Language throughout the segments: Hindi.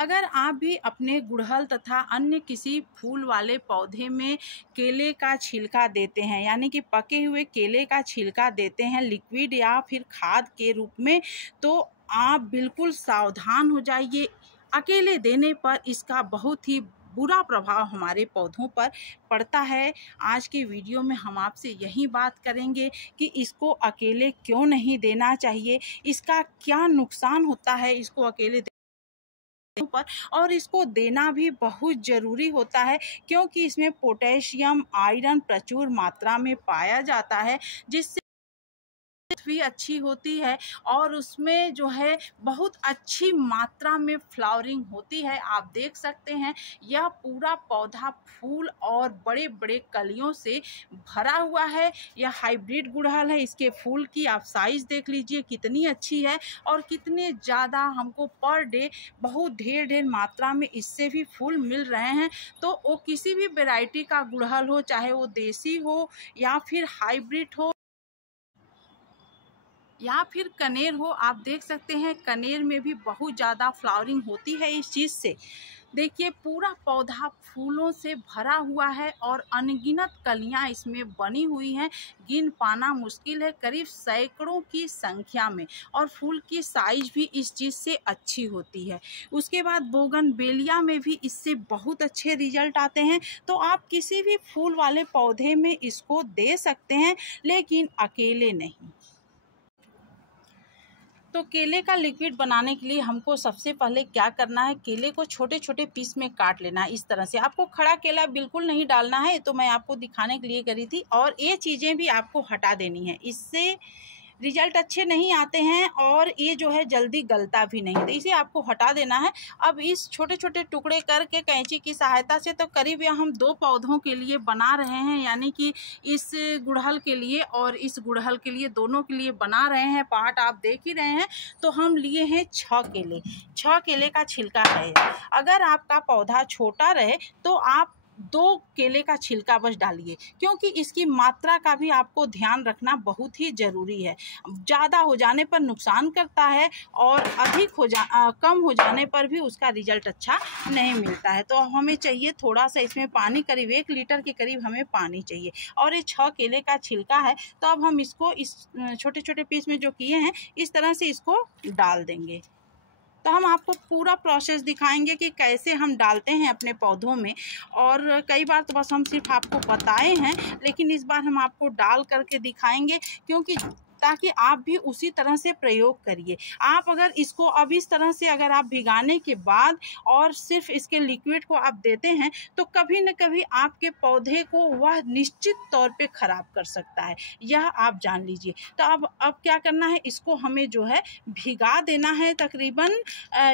अगर आप भी अपने गुड़हल तथा अन्य किसी फूल वाले पौधे में केले का छिलका देते हैं, यानी कि पके हुए केले का छिलका देते हैं लिक्विड या फिर खाद के रूप में, तो आप बिल्कुल सावधान हो जाइए। अकेले देने पर इसका बहुत ही बुरा प्रभाव हमारे पौधों पर पड़ता है। आज के वीडियो में हम आपसे यही बात करेंगे कि इसको अकेले क्यों नहीं देना चाहिए, इसका क्या नुकसान होता है इसको अकेले पर, और इसको देना भी बहुत ज़रूरी होता है क्योंकि इसमें पोटेशियम, आयरन प्रचुर मात्रा में पाया जाता है, जिससे भी अच्छी होती है और उसमें जो है बहुत अच्छी मात्रा में फ्लावरिंग होती है। आप देख सकते हैं यह पूरा पौधा फूल और बड़े बड़े कलियों से भरा हुआ है। यह हाइब्रिड गुड़हल है। इसके फूल की आप साइज़ देख लीजिए कितनी अच्छी है और कितने ज़्यादा हमको पर डे बहुत ढेर मात्रा में इससे भी फूल मिल रहे हैं। तो वो किसी भी वैरायटी का गुड़हल हो, चाहे वो देसी हो या फिर हाइब्रिड हो या फिर कनेर हो, आप देख सकते हैं कनेर में भी बहुत ज़्यादा फ्लावरिंग होती है इस चीज़ से। देखिए पूरा पौधा फूलों से भरा हुआ है और अनगिनत कलियां इसमें बनी हुई हैं, गिन पाना मुश्किल है, करीब सैकड़ों की संख्या में, और फूल की साइज भी इस चीज़ से अच्छी होती है। उसके बाद बोगनवेलिया में भी इससे बहुत अच्छे रिजल्ट आते हैं। तो आप किसी भी फूल वाले पौधे में इसको दे सकते हैं, लेकिन अकेले नहीं। तो केले का लिक्विड बनाने के लिए हमको सबसे पहले क्या करना है, केले को छोटे छोटे पीस में काट लेना है। इस तरह से आपको खड़ा केला बिल्कुल नहीं डालना है, तो मैं आपको दिखाने के लिए करी थी। और ये चीज़ें भी आपको हटा देनी है, इससे रिजल्ट अच्छे नहीं आते हैं और ये जो है जल्दी गलता भी नहीं, तो इसे आपको हटा देना है। अब इस छोटे छोटे टुकड़े करके कैंची की सहायता से, तो करीब यह हम 2 पौधों के लिए बना रहे हैं, यानी कि इस गुड़हल के लिए और इस गुड़हल के लिए, दोनों के लिए बना रहे हैं। पार्ट आप देख ही रहे हैं। तो हम लिए हैं 6 केले, 6 केले का छिलका है। अगर आपका पौधा छोटा रहे तो आप 2 केले का छिलका बस डालिए, क्योंकि इसकी मात्रा का भी आपको ध्यान रखना बहुत ही ज़रूरी है। ज़्यादा हो जाने पर नुकसान करता है और अधिक कम हो जाने पर भी उसका रिजल्ट अच्छा नहीं मिलता है। तो हमें चाहिए थोड़ा सा इसमें पानी, करीब 1 लीटर के करीब हमें पानी चाहिए। और ये 6 केले का छिलका है, तो अब हम इसको इस छोटे छोटे पीस में जो किए हैं इस तरह से इसको डाल देंगे। तो हम आपको पूरा प्रोसेस दिखाएंगे कि कैसे हम डालते हैं अपने पौधों में। और कई बार तो बस हम सिर्फ आपको बताए हैं, लेकिन इस बार हम आपको डाल करके दिखाएंगे, क्योंकि ताकि आप भी उसी तरह से प्रयोग करिए। आप अगर इसको अब इस तरह से अगर आप भिगाने के बाद और सिर्फ इसके लिक्विड को आप देते हैं, तो कभी न कभी आपके पौधे को वह निश्चित तौर पे ख़राब कर सकता है, यह आप जान लीजिए। तो अब क्या करना है, इसको हमें जो है भिगा देना है। तकरीबन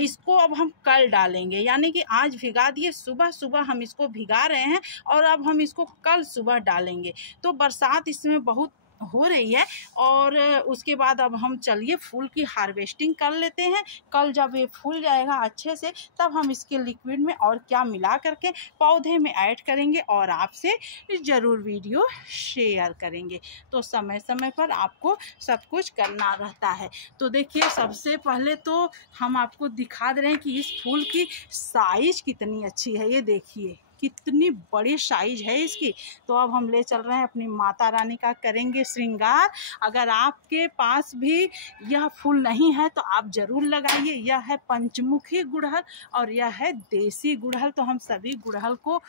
इसको अब हम कल डालेंगे, यानी कि आज भिगा दिए, सुबह सुबह हम इसको भिगा रहे हैं और अब हम इसको कल सुबह डालेंगे। तो बरसात इसमें बहुत हो रही है और उसके बाद अब हम चलिए फूल की हार्वेस्टिंग कर लेते हैं। कल जब ये फूल जाएगा अच्छे से, तब हम इसके लिक्विड में और क्या मिला करके पौधे में ऐड करेंगे और आपसे ज़रूर वीडियो शेयर करेंगे। तो समय समय पर आपको सब कुछ करना रहता है। तो देखिए सबसे पहले तो हम आपको दिखा दे रहे हैं कि इस फूल की साइज़ कितनी अच्छी है। ये देखिए कितनी बड़ी साइज है इसकी। तो अब हम ले चल रहे हैं अपनी माता रानी का करेंगे श्रृंगार। अगर आपके पास भी यह फूल नहीं है तो आप ज़रूर लगाइए। यह है पंचमुखी गुड़हल और यह है देसी गुड़हल। तो हम सभी गुड़हल को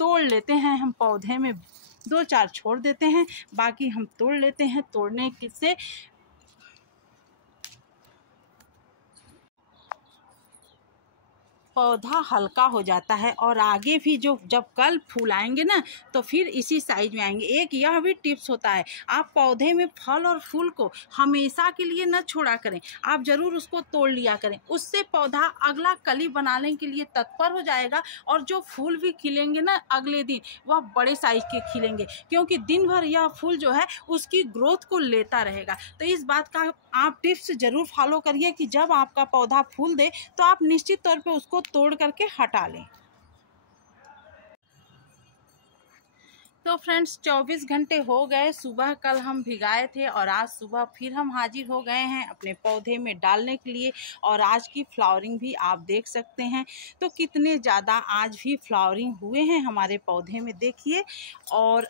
तोड़ लेते हैं, हम पौधे में 2-4 छोड़ देते हैं, बाकी हम तोड़ लेते हैं। तोड़ने से पौधा हल्का हो जाता है और आगे भी जो जब कल फूल आएंगे ना, तो फिर इसी साइज में आएंगे। एक यह भी टिप्स होता है, आप पौधे में फल और फूल को हमेशा के लिए न छोड़ा करें, आप ज़रूर उसको तोड़ लिया करें। उससे पौधा अगला कली बनाने के लिए तत्पर हो जाएगा और जो फूल भी खिलेंगे ना अगले दिन, वह बड़े साइज के खिलेंगे, क्योंकि दिन भर यह फूल जो है उसकी ग्रोथ को लेता रहेगा। तो इस बात का आप टिप्स ज़रूर फॉलो करिए कि जब आपका पौधा फूल दे तो आप निश्चित तौर पे उसको तोड़ करके हटा लें। तो फ्रेंड्स 24 घंटे हो गए, सुबह कल हम भिगाए थे और आज सुबह फिर हम हाजिर हो गए हैं अपने पौधे में डालने के लिए। और आज की फ्लावरिंग भी आप देख सकते हैं तो कितने ज़्यादा आज भी फ्लावरिंग हुए हैं हमारे पौधे में, देखिए। और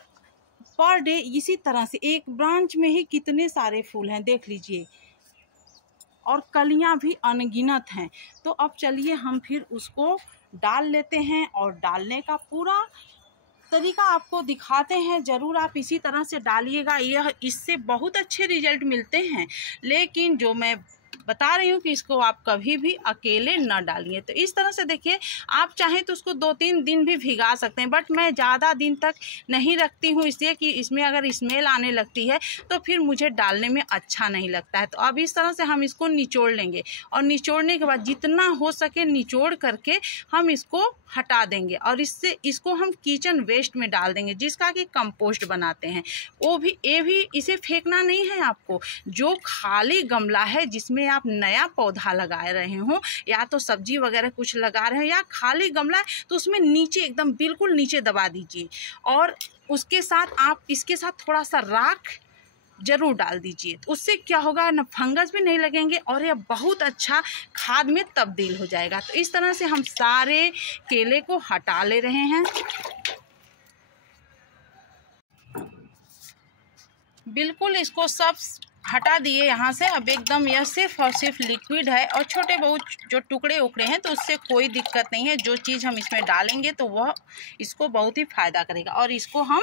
पर डे इसी तरह से एक ब्रांच में ही कितने सारे फूल हैं, देख लीजिए। और कलियां भी अनगिनत हैं। तो अब चलिए हम फिर उसको डाल लेते हैं और डालने का पूरा तरीका आपको दिखाते हैं। ज़रूर आप इसी तरह से डालिएगा, यह इससे बहुत अच्छे रिजल्ट मिलते हैं। लेकिन जो मैं बता रही हूँ कि इसको आप कभी भी अकेले न डालिए। तो इस तरह से देखिए, आप चाहें तो उसको 2-3 दिन भी भिगा सकते हैं, बट मैं ज़्यादा दिन तक नहीं रखती हूँ, इसलिए कि इसमें अगर स्मेल आने लगती है तो फिर मुझे डालने में अच्छा नहीं लगता है। तो अब इस तरह से हम इसको निचोड़ लेंगे और निचोड़ने के बाद जितना हो सके निचोड़ करके हम इसको हटा देंगे और इसको हम किचन वेस्ट में डाल देंगे, जिसका कि कंपोस्ट बनाते हैं। ये भी इसे फेंकना नहीं है आपको। जो खाली गमला है जिसमें आप नया पौधा लगा रहे हो या तो सब्जी वगैरह कुछ लगा रहे हो या खाली गमला है, तो उसमें नीचे एकदम बिल्कुल नीचे दबा दीजिए और उसके साथ आप इसके साथ थोड़ा सा राख जरूर डाल दीजिए। तो उससे क्या होगा ना, फंगस भी नहीं लगेंगे और यह बहुत अच्छा खाद में तब्दील हो जाएगा। तो इस तरह से हम सारे केले को हटा ले रहे हैं। बिल्कुल इसको सब हटा दिए यहाँ से। अब एकदम यह सिर्फ और सिर्फ लिक्विड है और छोटे बहुत जो टुकड़े उकड़े हैं तो उससे कोई दिक्कत नहीं है। जो चीज़ हम इसमें डालेंगे तो वह इसको बहुत ही फ़ायदा करेगा और इसको हम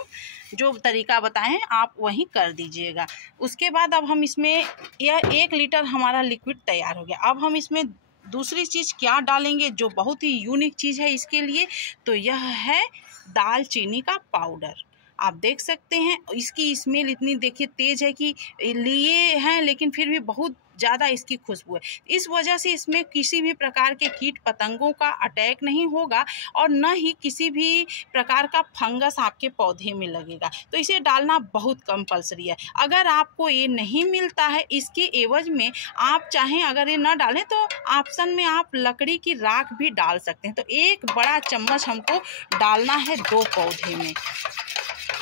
जो तरीका बताए हैं आप वही कर दीजिएगा। उसके बाद अब हम इसमें यह 1 लीटर हमारा लिक्विड तैयार हो गया। अब हम इसमें दूसरी चीज़ क्या डालेंगे जो बहुत ही यूनिक चीज़ है इसके लिए, तो यह है दालचीनी का पाउडर। आप देख सकते हैं इसकी स्मेल इतनी देखिए तेज़ है कि लिए हैं लेकिन फिर भी बहुत ज़्यादा इसकी खुशबू है। इस वजह से इसमें किसी भी प्रकार के कीट पतंगों का अटैक नहीं होगा और न ही किसी भी प्रकार का फंगस आपके पौधे में लगेगा। तो इसे डालना बहुत कंपलसरी है। अगर आपको ये नहीं मिलता है, इसके एवज में आप चाहें अगर ये न डालें तो ऑप्शन में आप लकड़ी की राख भी डाल सकते हैं। तो 1 बड़ा चम्मच हमको डालना है 2 पौधे में।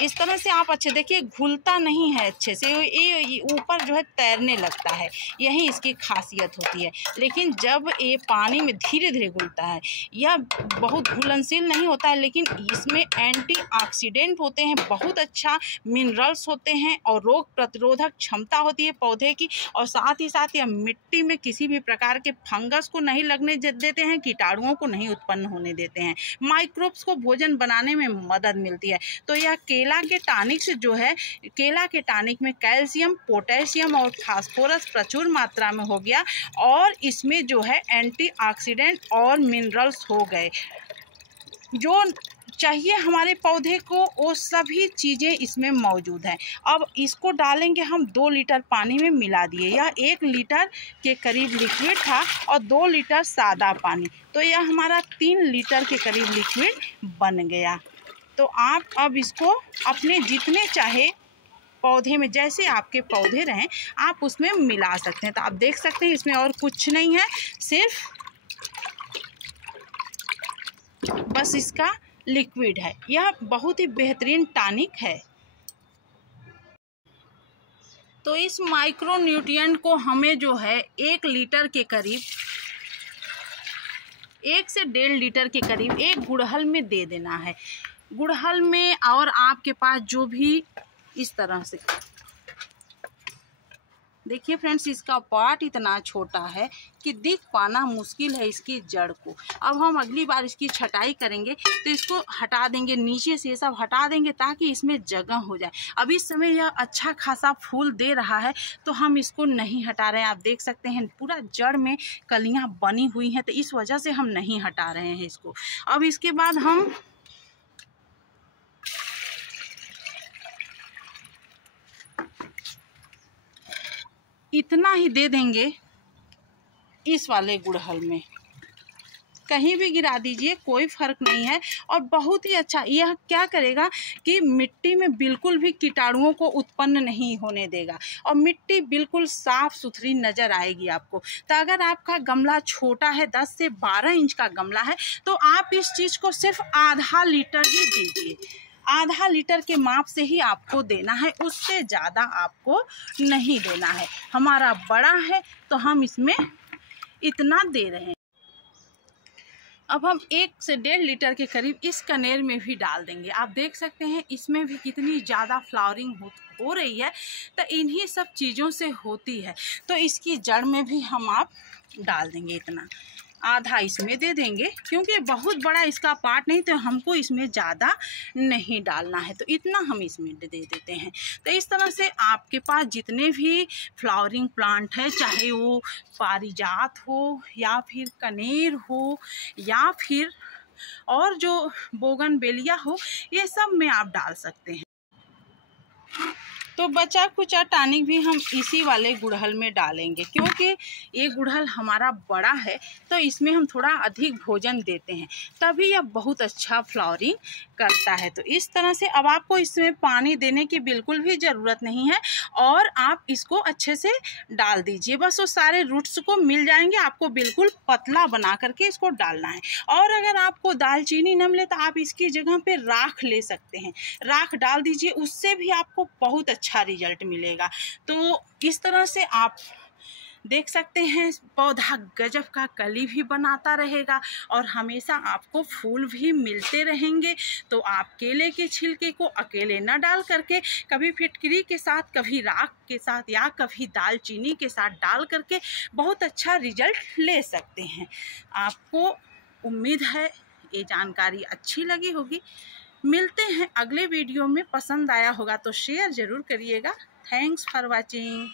इस तरह से आप अच्छे देखिए घुलता नहीं है अच्छे से, ये ऊपर जो है तैरने लगता है, यही इसकी खासियत होती है। लेकिन जब ये पानी में धीरे धीरे घुलता है, यह बहुत घुलनशील नहीं होता है, लेकिन इसमें एंटीऑक्सीडेंट होते हैं, बहुत अच्छा मिनरल्स होते हैं और रोग प्रतिरोधक क्षमता होती है पौधे की। और साथ ही साथ यह मिट्टी में किसी भी प्रकार के फंगस को नहीं लगने देते हैं, कीटाणुओं को नहीं उत्पन्न होने देते हैं, माइक्रोब्स को भोजन बनाने में मदद मिलती है। तो यह केला के टॉनिक से जो है, केला के टॉनिक में कैल्शियम, पोटेशियम और फास्फोरस प्रचुर मात्रा में हो गया और इसमें जो है एंटीऑक्सीडेंट और मिनरल्स हो गए। जो चाहिए हमारे पौधे को वो सभी चीज़ें इसमें मौजूद हैं। अब इसको डालेंगे हम 2 लीटर पानी में मिला दिए। यह 1 लीटर के करीब लिक्विड था और 2 लीटर सादा पानी, तो यह हमारा 3 लीटर के करीब लिक्विड बन गया। तो आप अब इसको अपने जितने चाहे पौधे में, जैसे आपके पौधे रहें आप उसमें मिला सकते हैं। तो आप देख सकते हैं इसमें और कुछ नहीं है, सिर्फ बस इसका लिक्विड है। यह बहुत ही बेहतरीन टॉनिक है। तो इस माइक्रो न्यूट्रिएंट को हमें जो है 1 लीटर के करीब, 1 से 1.5 लीटर के करीब एक गुड़हल में दे देना है। गुड़हल में और आपके पास जो भी इस तरह से देखिए फ्रेंड्स, इसका पार्ट इतना छोटा है कि दिख पाना मुश्किल है इसकी जड़ को। अब हम अगली बार इसकी छटाई करेंगे तो इसको हटा देंगे, नीचे से सब हटा देंगे ताकि इसमें जगह हो जाए। अब इस समय यह अच्छा खासा फूल दे रहा है तो हम इसको नहीं हटा रहे हैं। आप देख सकते हैं पूरा जड़ में कलियां बनी हुई हैं, तो इस वजह से हम नहीं हटा रहे हैं इसको। अब इसके बाद हम इतना ही दे देंगे इस वाले गुड़हल में, कहीं भी गिरा दीजिए कोई फ़र्क नहीं है। और बहुत ही अच्छा यह क्या करेगा कि मिट्टी में बिल्कुल भी कीटाणुओं को उत्पन्न नहीं होने देगा और मिट्टी बिल्कुल साफ़ सुथरी नज़र आएगी आपको। तो अगर आपका गमला छोटा है, 10 से 12 इंच का गमला है, तो आप इस चीज़ को सिर्फ आधा लीटर ही दीजिए। आधा लीटर के माप से ही आपको देना है, उससे ज़्यादा आपको नहीं देना है। हमारा बड़ा है तो हम इसमें इतना दे रहे हैं। अब हम 1 से 1.5 लीटर के करीब इस कनेर में भी डाल देंगे। आप देख सकते हैं इसमें भी कितनी ज़्यादा फ्लावरिंग हो रही है, तो इन्हीं सब चीज़ों से होती है। तो इसकी जड़ में भी हम आप डाल देंगे इतना, आधा इसमें दे देंगे, क्योंकि बहुत बड़ा इसका पार्ट नहीं, तो हमको इसमें ज़्यादा नहीं डालना है, तो इतना हम इसमें दे देते हैं। तो इस तरह से आपके पास जितने भी फ्लावरिंग प्लांट है, चाहे वो पारिजात हो या फिर कनेर हो या फिर और जो बोगनवेलिया हो, ये सब में आप डाल सकते हैं। तो बचा कुचा टॉनिक भी हम इसी वाले गुड़हल में डालेंगे, क्योंकि ये गुड़हल हमारा बड़ा है तो इसमें हम थोड़ा अधिक भोजन देते हैं, तभी यह बहुत अच्छा फ्लावरिंग करता है। तो इस तरह से अब आपको इसमें पानी देने की बिल्कुल भी ज़रूरत नहीं है, और आप इसको अच्छे से डाल दीजिए, बस वो सारे रूट्स को मिल जाएंगे। आपको बिल्कुल पतला बना करके इसको डालना है। और अगर आपको दालचीनी न मिले तो आप इसकी जगह पे राख ले सकते हैं, राख डाल दीजिए, उससे भी आपको बहुत अच्छा रिजल्ट मिलेगा। तो इस तरह से आप देख सकते हैं पौधा गजब का कली भी बनाता रहेगा और हमेशा आपको फूल भी मिलते रहेंगे। तो आप केले के छिलके को अकेले न डाल करके कभी फिटकरी के साथ, कभी राख के साथ या कभी दालचीनी के साथ डाल करके बहुत अच्छा रिजल्ट ले सकते हैं। आपको उम्मीद है ये जानकारी अच्छी लगी होगी। मिलते हैं अगले वीडियो में। पसंद आया होगा तो शेयर ज़रूर करिएगा। Thanks for watching.